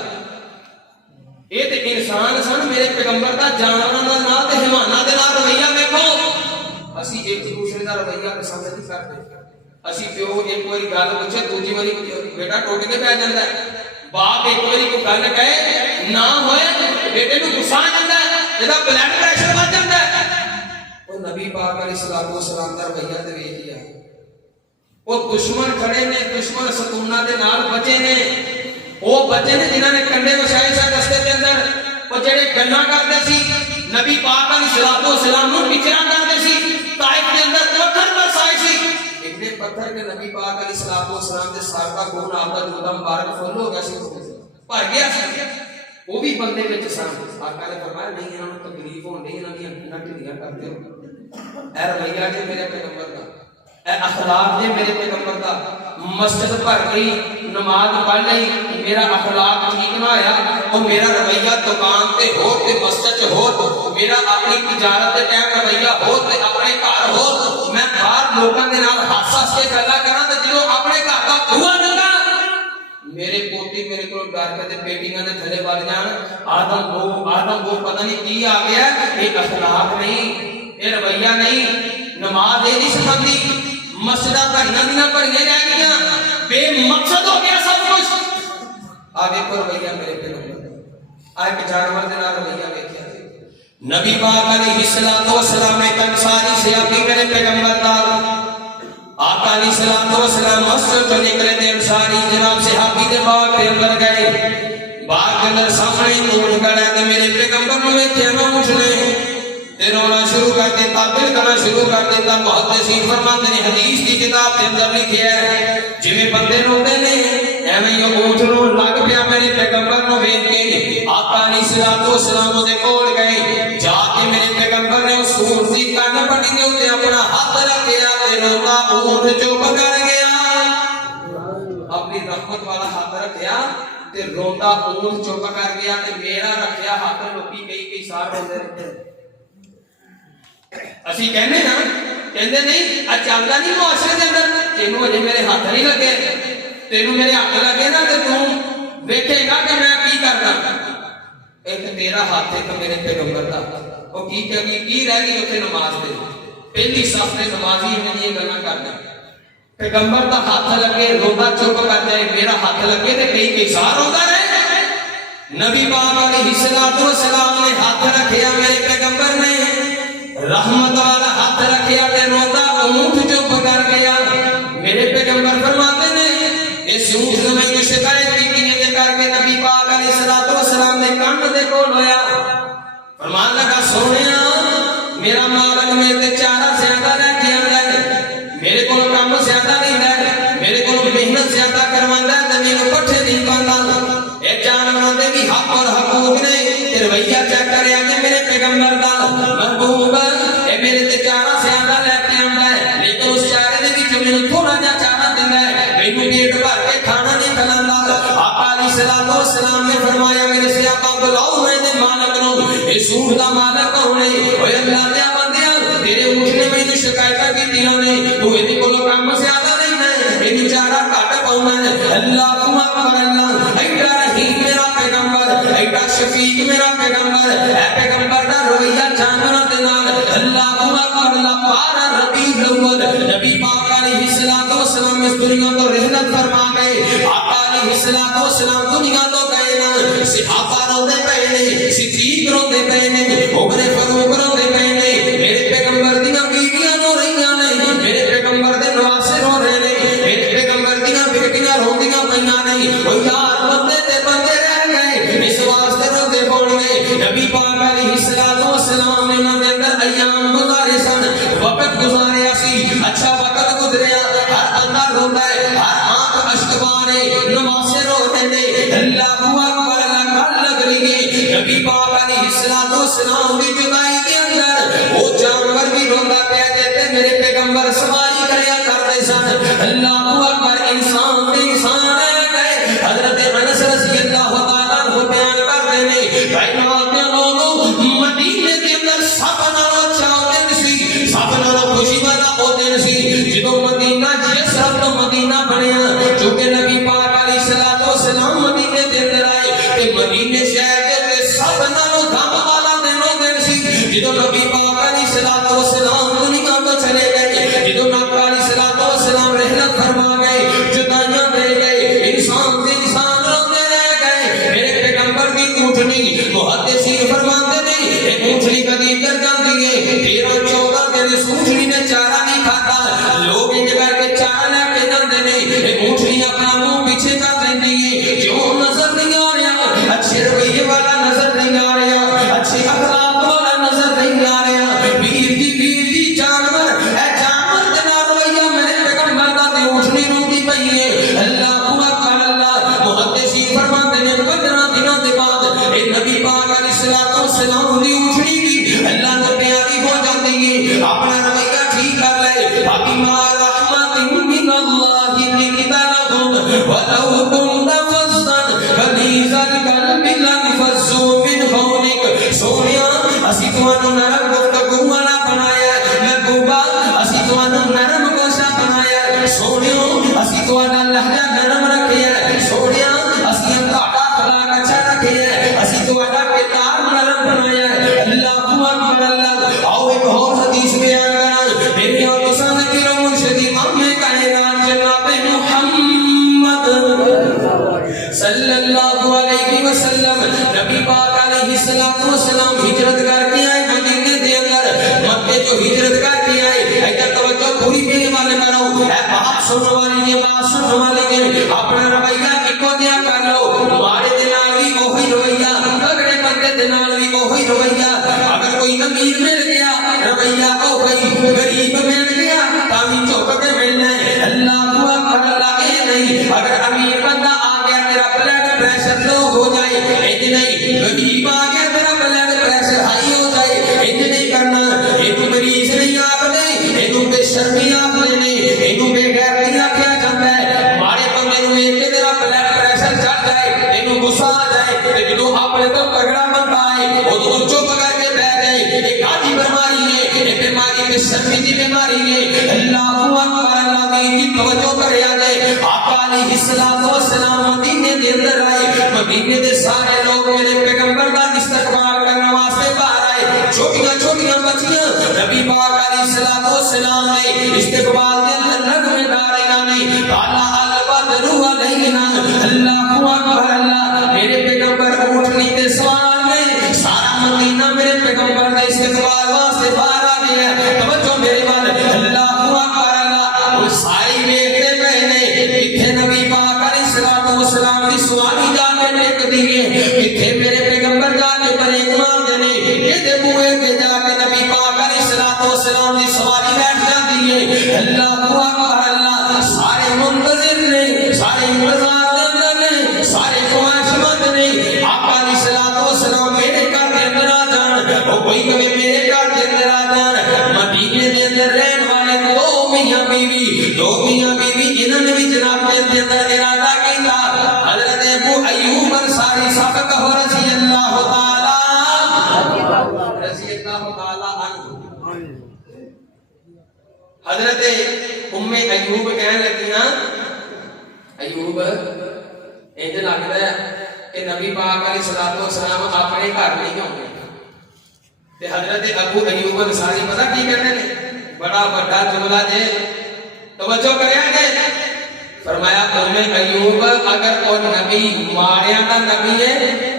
ये ते इंसान सन, मेरे पैगंबर दा जानवरां दे नाल ते हैवानां दे नाल रवैया देखो। ਅਸੀਂ ਇੱਕ ਦੂਸਰੇ ਦਾ ਰਵੱਈਆ ਪਸੰਦ ਨਹੀਂ ਕਰਦੇ। ਅਸੀਂ ਪਿਓ ਇੱਕ ਵਾਰੀ ਗੱਲ ਪੁੱਛੇ ਦੂਜੀ ਵਾਰੀ ਬੇਟਾ ਟੁੱਟ ਕੇ ਪੈ ਜਾਂਦਾ ਹੈ। ਬਾਪ ਇੱਕ ਵਾਰੀ ਕੋਈ ਗੱਲ ਕਹੇ ਨਾ ਹੋਏ ਬੇਟੇ ਨੂੰ ਗੁੱਸਾ ਆ ਜਾਂਦਾ ਹੈ, ਇਹਦਾ ਬਲੱਡ ਪ੍ਰੈਸ਼ਰ ਵੱਧ ਜਾਂਦਾ ਹੈ। ਉਹ ਨਬੀ ਪਾਕ अलैहिस्सलातु वस्सलाम ਦਾ ਰਵੱਈਆ ਤੇ ਵੇਖ ਲਿਆ। ਉਹ ਦੁਸ਼ਮਣ ਖੜੇ ਨੇ, ਦੁਸ਼ਮਣ ਸਤੂਨਾ ਦੇ ਨਾਲ ਬਚੇ ਨੇ, ਉਹ ਬਚੇ ਨੇ ਜਿਨ੍ਹਾਂ ਨੇ ਕੰਡੇ ਵਛਾਏ ਸਨ ਰਸਤੇ ਦੇ ਅੰਦਰ। ਉਹ ਜਿਹੜੇ ਗੱਲਾਂ ਕਰਦੇ ਸੀ ਨਬੀ ਪਾਕ अलैहिस्सलातु वस्सलाम ਨੂੰ ਵਿਚਾਰਾਂ ਕਰਦੇ ਸੀ, ਤਾਇਫ ਦੇ ਅੰਦਰ ਪੱਥਰ ਬਰਸਾਏ ਸੀ। इतने पत्थर के नबी पाक अलैहिस्सलातु वस्सलाम के सर का खून आपका जूता मुबारक फुल हो गया सी, भर गया सी। वो भी बंदे विच सन। आका ने फरमाया नहीं इन्हां नूं तकलीफ होंदी, इन्हां दी अखीं ढिल्लियां कर दिओ। ए रवैया जे मेरे पैगंबर दा, ए अखलाक जे मेरे पैगंबर दा। मस्जिद भर गई, नमाज पढ़ लई, मेरा अखलाक ठीक ना होया, और मेरा रवैया दुकान ते हो ते मस्जिद च हो, मेरा अपनी तिजारत दे टाइम रवैया हो ते अपने घर हो, मैं बाहर लोगों के नाल हस हस के गल्लां करां ते जो अपने घर दा बुआ लगा मेरे पोती मेरे को डर के बेटियां ने थले वल जान, आदम वो पता नहीं की आ गया। ये अखलाक नहीं, ये रवैया नहीं। नमाज ये नहीं सिखाती, मस्जिदां भरियां दियां भरियां रह गईयां, बेमकसद हो गया सब कुछ। आ देखो रवैया मेरे पैगंबर आए जानवर दे नाल रवैया वेखिया नबी पाक अलैहिस्सलातु वस्सलाम एक अंसारी सहाबी मेरे पैगंबर दा। आका अलैहिस्सलातु वस्सलाम मस्जिद तो निकले ते अंसारी जनाब सहाबी दे बाग के अंदर गए। बाग के अंदर सामने ऊंट खड़ा है, मेरे पैगंबर ने वेखिया ना ऊंट ने ते रोना शुरू कर दिता, दिल करना शुरू कर दिता। मुहद्दिसीन फरमाते ने हदीस की किताब के अंदर लिखिया है जिवें बंदे रोंदे ने एवें ही ऊंट रोन लग पिया। मेरे पैगंबर को वेख के आका अलैहिस्सलातु वस्सलाम दे कोल गए, जाके मेरे पैगंबर ने उस ऊंट दी कान पट्टी दे उत्ते अपना हाथ रखिया ते रोंदा ऊंट चुप कर गया। अपनी रहमत वाला हाथ रखिया ते रोंदा ऊंट चुप कर गया ते मेरा रखिया हाथ लोकी कई सार रोंदे रहंदे। ਅਸੀਂ ਕਹਿੰਦੇ ਨਾ, ਕਹਿੰਦੇ ਨਹੀਂ ਆ ਚੱਲਦਾ ਨਹੀਂ ਮੁਆਸ਼ਰੇ ਦੇ ਅੰਦਰ, ਤੈਨੂੰ ਅਜੇ ਮੇਰੇ ਹੱਥ ਨਹੀਂ ਲੱਗੇ, ਤੈਨੂੰ ਮੇਰੇ ਹੱਥ ਲੱਗੇ ਨਾ ਤੇ ਤੂੰ ਵੇਖੇਗਾ ਕਿ ਮੈਂ ਕੀ ਕਰਦਾ। ਇੱਕ ਤੇਰਾ ਹੱਥ ਇੱਕ ਮੇਰੇ ਪੈਗੰਬਰ ਦਾ। ਉਹ ਕੀ ਕਹੀ ਕੀ ਰਹਿ ਗਈ ਉੱਥੇ ਨਮਾਜ਼ ਦੇ ਪਹਿਲੀ ਸਫ਼ ਦੇ ਨਮਾਜ਼ੀ ਇੰਨੀਆਂ ਗੱਲਾਂ ਕਰਦੇ। ਪੈਗੰਬਰ ਦਾ ਹੱਥ ਲੱਗੇ ਰੋਂਦਾ ਚੁੱਪ ਕਰ ਜਾਏ, ਮੇਰਾ ਹੱਥ ਲੱਗੇ ਤੇ ਕਈ ਸਾਰ ਰੋਂਦਾ ਰਹੇ। नबी पाक अलैहिस्सलातु वस्सलाम ने हाथ रखिया, मेरे पैगंबर ने रहमत वाला हाथ रखिया ते रोता ऊंट चुप कर गया। मेरे पैगंबर फरमाते ने इस ऊंट ने मैंने शिकायत की कि करके नबी पाक अलैहिस्सलातु वस्सलाम ने कान दे कोल होया, फरमान लगा सोनिया मेरा मालिक मेरे ते चारा ज्यादा लेके आंदा है, मेरे को काम ज्यादा नहीं है, मेरे को मेहनत ज्यादा करवांदा है ते मैनू पट्ठे नहीं पांदा। ए जानवरां दे भी हक और हकूक ने, ते रवैया चेक करया कि मेरे पैगंबर दा महबूब ए मेरे ते चारा ज्यादा लेके आंदा है, लेकिन उस चारे दे विच मैनू थोड़ा जिहा चारा दिंदा है, मैनू पेट भर के खाना नहीं खिलांदा। आका अलैहिस्सलातु वस्सलाम ने फरमाया मेरे सहाबा बुलाओ मेरे मालिक नूं, ए सूट दा मालिक कौन है? ओए अल्लाह दे बंदिया तेरे ऊंट ने मैनू शिकायतां कीतियां ने, तू इहदे कोलों काम ज्यादा नहीं है, मैनू चारा घट पाउंदा है। अल्लाहु अकबर अल्लाह ऐडा रहीम मेरा पैगंबर, ऐडा शफीक मेरा पैगंबर, ऐ पैगंबर दा रवैया जानवरां दे नाल। अल्लाहु अकबर अल्लाह पारा रबीउल अव्वल नबी पाक अलैहिस्सलातु वस्सलाम इस दुनिया तो रहमत फरमा गए। आका अलैहिस्सलातु वस्सलाम दुनिया तो गए ना, सहाबा रोंदे पए ने, सिद्दीक रोंदे पए ने, उमर फारूक रोंदे पए ने, मेरे पैगंबर दियां बीवियां रो रहीआं ने, मेरे पैगंबर दे नवासे रो रहे ने, मेरे पैगंबर दियां बेटियां रोंदियां पईआं ने। ओ यार बंदे ते बंदे रह गए, इस वास्ते रोंदे पौणगे। नबी पाक अलैहिस्सलातु वस्सलाम ने उन्हां दे अंदर अयाम गुजारे सन, वक्त गुजारिया सी, अच्छा वक्त गुजरिया। हर बंदा रोंदा है, हर आंख अश्कबारे नवासे रो रहे ने। अल्लाहु अकबर अल्लाह कल लग रही है। नबी पाक अलैहिस्सलातु वस्सलाम दी जुदाई के अंदर वो जानवर भी रोंदा पिया ते मेरे पैगंबर सवारी करया करदे सन। अल्लाहु अकबर इंसान ते इंसान रह गए। हजरत अनस रज़ी अल्लाह तआला को बयान करदे ने भाई नाल दे लोगों मदीने के अंदर सब नालों अच्छा दिन सी, सब नालों खुशी वाला ओ दिन सी जदों मदीना जिसरत तो मदीना बनया। क्योंकि नबी पाक अलैहिस्सलातु वस्सलाम मदीने दे अंदर आए ते मदीने शहर दे सब नालों गम वाला दिन ओ दिन सी जदों नबी पाक अलैहिस्सलातु वस्सलाम दुनिया तो ऊँटनी अपना मुंह पीछे कर देती है, क्यों नजर नहीं आ रहा, अच्छे रवैये वाला नजर नहीं आ रहा, अच्छे अखलाक वाला नजर नहीं आ रहा, वीर दी जानवर ए जानवर दे नाल रवैया मेरे पैगंबर दा ते ऊँटनी रोंदी पई है। अल्लाहु अकबर अल्लाह मुहद्दिसीन फरमाते ने 15 दिनों के बाद ए नबी पाक अलैहिस्सलातु वस्सलाम दी ऊँटनी भी अल्लाह ने प्यारी हो जाती है, अपना रवैया ठीक कर ले। बाकी मां रहमतिन मिनल्लाहि लिकिदलहुम वलौ कुंत फज़्ज़न गलीज़ल क़ल्बि लनफ़ज़्ज़ू मिन हौलिक। सोनिया असी तुहानू नरम गुफ्तगू वाला बनाया, महबूबा असी तुहानू नरम गोशा बनाया, सोनियो असी तुहाडा लहजा नरम रखिया, सोनिया असी तुहाडा अखलाक अच्छा रखिया, असी तुहाडा किरदार नरम बनाया। अल्लाहु अकबर अल्लाह। आओ एक और हदीस बयान करा, मेरी और तुसां दी मुर्शिद इमाम कायनात जनाब मुहम्मद सल्लल्लाहु अलैहि वसल्लम नबी पाक अलैहिस्सलातु वस्सलाम हिजरत करके आए मदीने दे अंदर, मक्के जो हिजरत करके आए। इधर तवज्जो पूरी मेरे वाले करो, ए बात सुनने वाली ने बात सुनने वाली ने अपना रवैया इको दिया कर लो, मारे दे नाल भी ओही रवैया, तगड़े बंदे दे नाल भी ओही रवैया। अगर कोई अमीर मिल गया रवैया ओही, गरीब मिल गया तावी झुक के मिलना है। अल्लाहु अकबर अल्लाह। ये नहीं अगर अमीर बंदा आ गया तेरा ब्लड प्रेशर लो हो जाए, इंज नहीं, गरीब आ गया तेरा ब्लड प्रेशर हाई हो जाए, इंज नहीं करना। इनू मरीज नहीं आखदे, इनू बेशर्मी आखदे ने, इनू बेगैरती आख्या जाता है। मारे बंदे नू वेख के तेरा ब्लड प्रेशर चढ़ जाए, इनू गुस्सा आ जाए, ते जदों अपने तो तगड़ा बंदा आए उदों चुप करके बैठ जाए। ये कादी बीमारी है, ये बीमारी बेशर्मी दी बीमारी है। अल्लाहु अकबर अल्लाह दी तवज्जो करे आ जाए। आका अलैहिस्सलातु वस्सलाम मदीने दे अंदर आए, मदीने दे सारे लोग मेरे पैगंबर दा इस्तकबाल करने वास्ते बाहर आए। छोटियां बच्चियां नबी पाक अलैहिस्सलातु वस्सलाम ने इस्तकबाल दे अंदर नगमे गा रही ने, ताला अल बदरु अलैना। अल्लाहु अकबर अल्लाह। मेरे पैगंबर ऊँटनी ते सवार ने, सारा मदीना मेरे पैगंबर दा इस्तकबाल वास्ते बाहर आ गया है। तवज्जो मेरे वाल। अल्लाहु अकबर अल्लाह। वो सारी देखते पए ने किथे नबी पाक अलैहिस्सलातु वस्सलाम दी सवारी जाके टेकदी है, किथे मेरे पैगंबर जाके ब्रेक मारदे ने, किथे बूहे के जाके नबी पाक अलैहिस्सलातु वस्सलाम दी सवारी बैठ जाती है। अल्लाहु अकबर अल्लाह। सारे मुंतजिर ने, सारे इंतजार दे अंदर ने, सारे ख्वाहिशमंद ने आका अलैहिस्सलातु वस्सलाम मेरे घर के अंदर आ जान। ओ कोई कभी मेरे घर के अंदर आ जान। मदीने दे अंदर रहने वाले दो मियां बीवी इन्होंने भी जनाब के अंदर इरादा किया। हजरत अबू अय्यूब अंसारी साहब कहो रज़ी अल्लाह ताला अन्हु। हजरत उम्मे अय्यूब कहने लगियां, अय्यूब इंज लगदा है कि नबी पाक अलैहिस्सलातु वस्सलाम अपने घर नहीं आउंदे। ते हजरत अबू अय्यूब अंसारी पता की कहने ने, बड़ा बड़ा जुमला जे तवज्जो करेंगे। फरमाया उम्मे अय्यूब अगर कोई नबी मारिया दा नबी है,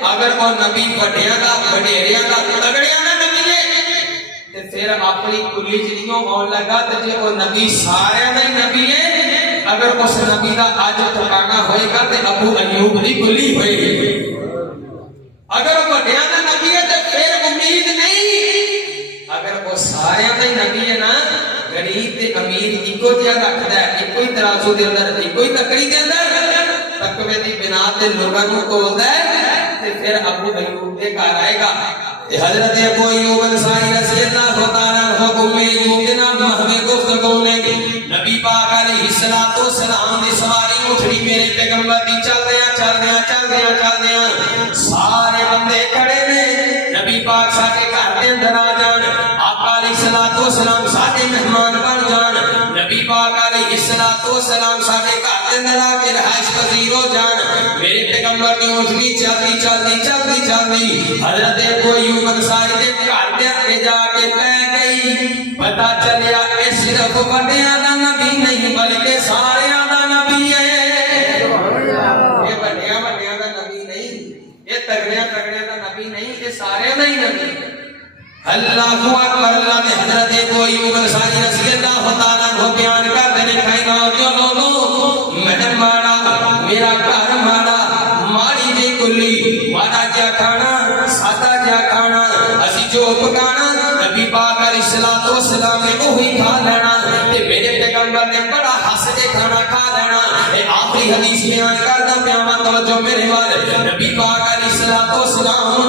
अगर कोई नबी वड्डियां दा वडेरियां दा तगड़ियां दा नबी है, ते फिर अपनी कुली च नहीं आउण लगा। ते जे वो नबी सारियां दा ही नबी है, अगर उस नबी दा अज ठिकाना होएगा ते अबू अय्यूब दी कुली होएगी। अगर वो वड्डियां दा नबी है ते फिर उम्मीद नहीं। अगर वो सारियां दा ही नबी है ना, गरीब ते अमीर इको जिहा रखदा है, इको ही तराजू दे अंदर, इको ही तकड़ी दे अंदर, तकवे दी बिना ते लोगां नूं तोलदा है, ते फिर अबू अय्यूब दे घर आएगा। ते हजरत अबू अय्यूब अंसारी रज़ी अल्लाह ताला अन्हु उम्मे अय्यूब दे नाल महवे गुफ्तगू ने नबी पाक अलैहिस्सलातु वस्सलाम दी सवारी उठड़ी मेरे पैगंबर दी चलदियां सारे बंदे खड़े ने। नबी पाक साडे घर दे अंदर आ जान, आका अलैहिस्सलातु वस्सलाम साडे मेहमान बन जान, नबी पाक अलैहिस्सलातु वस्सलाम साडे घर दे अंदर आके रहाइश पजीर हो जान। मेरे पैगंबर दी ऊँटनी चलदी हजरत अबू अय्यूब अंसारी दे घर दे आगे जाके पै गई। पता चलिया ये सिर्फ वड्डियां दा नबी नहीं बल्कि सारियां दा नबी है। ये वड्डियां दा नबी नहीं, ये तगड़ियां दा नबी नहीं, ये सारियां दा ही नबी है। अल्लाहु अकबर। अल्लाह ने हजरत अबू अय्यूब अंसारी रज़ी अल्लाह ताला अन्हु बयान करते ने, कहना जो लोगों मैंने के खाना खा लेना। आखिरी हदीस बयान करदा पिया मैं, तवज्जो मेरे वाल। नबी पाक अलैहिस्सलाम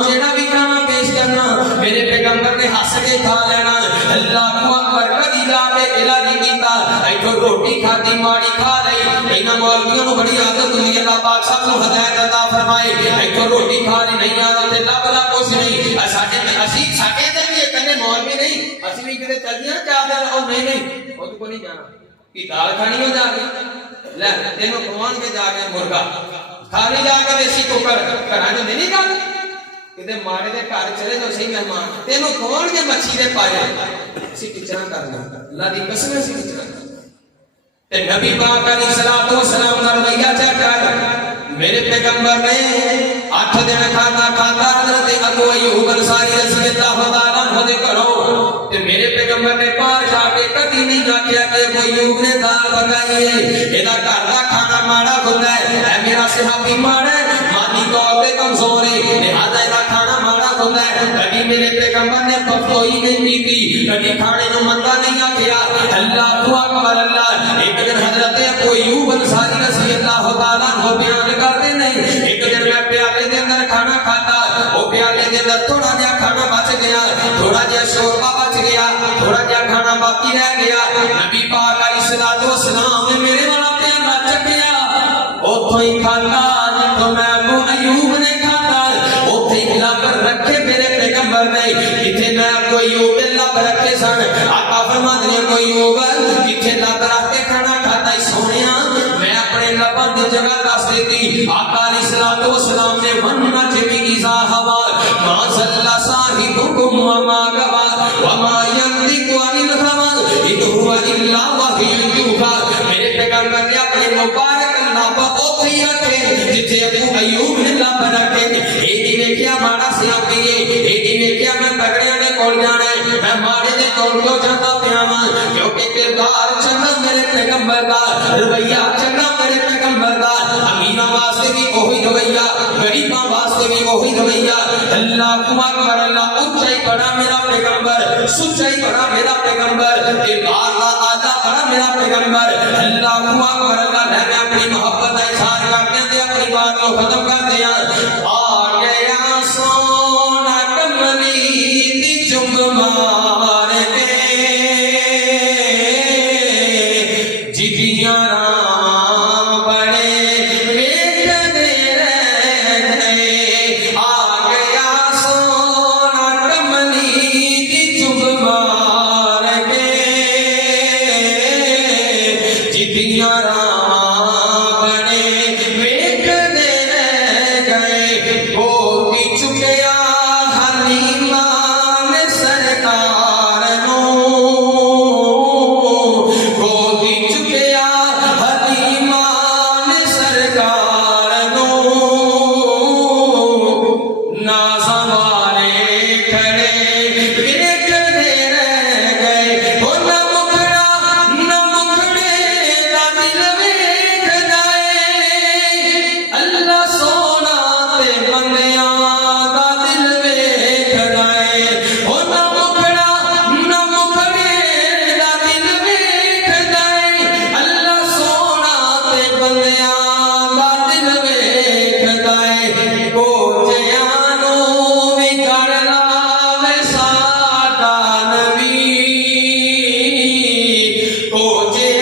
जेड़ा भी खाना पेश करना मेरे पैगंबर ने हंस के खा लेना। अल्लाहु अकबर। कदी जाके इला नहीं कीता इथों रोटी खाती माड़ी खा लई। इन्हां मौलवियों को बड़ी आदत हुंदी है, अल्लाह पाक सब को हिदायत अता फरमाए। इथों रोटी खा ली नहीं आ ते लभदा कुछ नहीं। साडे ते भी कन्ने मौलवी नहीं, असि भी किते चल दियां चार दिन ओ नहीं ओद को नहीं जाना कि दाल खानी हो जाके ले तेनू खवाउणगे जाके मुर्गा खाली जाके देसी कुकर घरां च नहीं गल किते मारे दे घर चले जाओ सही मेहमान तेनू खवाउणगे मच्छी दे पाए असि टिचरा करना अल्लाह दी कसम असि टिचरा ते नबी पाक अलैहिस्सलातु वस्सलाम दा रवैया चेक कर। मेरे पैगंबर ने 8 दिन खाना खाता हजरत अबू अय्यूब अंसारी रज़ियल्लाहु ताला अन्हु दे घरों ते मेरे पैगंबर ने बाहर जाके कदी नहीं आख्या कि अबू अय्यूब ने दाल पकाई है एदा घर दा खाना माड़ा हुंदा है। ऐ मेरा सहाबी माड़ा है, मानी तौर पे कमजोर है, लिहाजा एदा खाना माड़ा हुंदा है। कदी मेरे पैगंबर ने बफोई नहीं की, कदी खाने नु मंदा नहीं आख्या। अल्लाहु अकबर अल्लाह। एक दिन हजरत अबू अय्यूब अंसारी रज़ियल्लाहु ताला अन्हु बयान करते नहीं, एक दिन मैं प्याले दे अंदर खाना खाता, वो प्याले दे अंदर थोड़ा जिहा खाना बच गया, थोड़ा जिहा शोरबा बच गया, थोड़ा जिहा खाना बाकी रह गया। नबी पाक अलैहिस्सलातु वस्सलाम ने मेरे वाला प्याला चखया, ओथों ही खाता जिथों मैं अबू अय्यूब ने खाता, ओथे ही लब रखे मेरे पैगंबर ने जिथे मैं अबू अय्यूब ने लब रखे सन। आका फरमाते ने अबू अय्यूब जिथे लब रख के खाना खाता ही सोनिया मैं अपने लबन दी जगह दस देती। आका अलैहिस्सलातु वस्सलाम ने वन्ना जिमी इज़ा हवा मा सल्ला साहिबुकुम व मा गवा व मा यंतिकु अनिल हवा इन हुवा इल्ला वहयुन यूहा। मेरे पैगंबर ने अपने मुबारक लब ओथे ही रखे जिथे अबू अय्यूब ने लब रखे। ए दी वेखिया माड़ा सियापी ए दी वेखिया मैं तगड़ियां दे कोल जाना है, मैं माड़े दे कोल क्यों जांदा पिया वां क्योंकि किरदार चंगा मेरे पैगंबर दा, रवैया चंगा मेरे पैगंबर दा। अमीरां वास्ते भी ओही रवैया, गरीबां वास्ते भी ओही रवैया। अल्लाहु अकबर अल्लाह। ऊंचाई बड़ा मेरा पैगंबर, सुचाई बड़ा मेरा पैगंबर, किरदार दा आला बड़ा मेरा पैगंबर। अल्लाहु अकबर अल्लाह। मैं अपनी मोहब्बत दा इज़हार करदे ते अपनी बात को खत्म करदे आ गया सोना कमली दी चुम मार के जिदियां राम बड़े वेखदे रह गए। आ गया सोना कमली दी चुम मार के जिदियां राम बड़े वेखदे रह गए। बोती चुकिया हलीमा ने सरकार नूं, बोती चुकिया हलीमा ने सरकार नूं, नाज़ां वाले खड़े वेखदे रह गए। ओ ना मुखड़े दा दिल वेखदा ए, अल्लाह सोना ते बंदियां दा दिल वेखदा ए। ओ ना मुखड़े दा दिल वेखदा ए, अल्लाह सोना ते बंदियां दा दिल वेखदा ए। कोचियां नूं भी कर लावे साडा नबी, कोचियां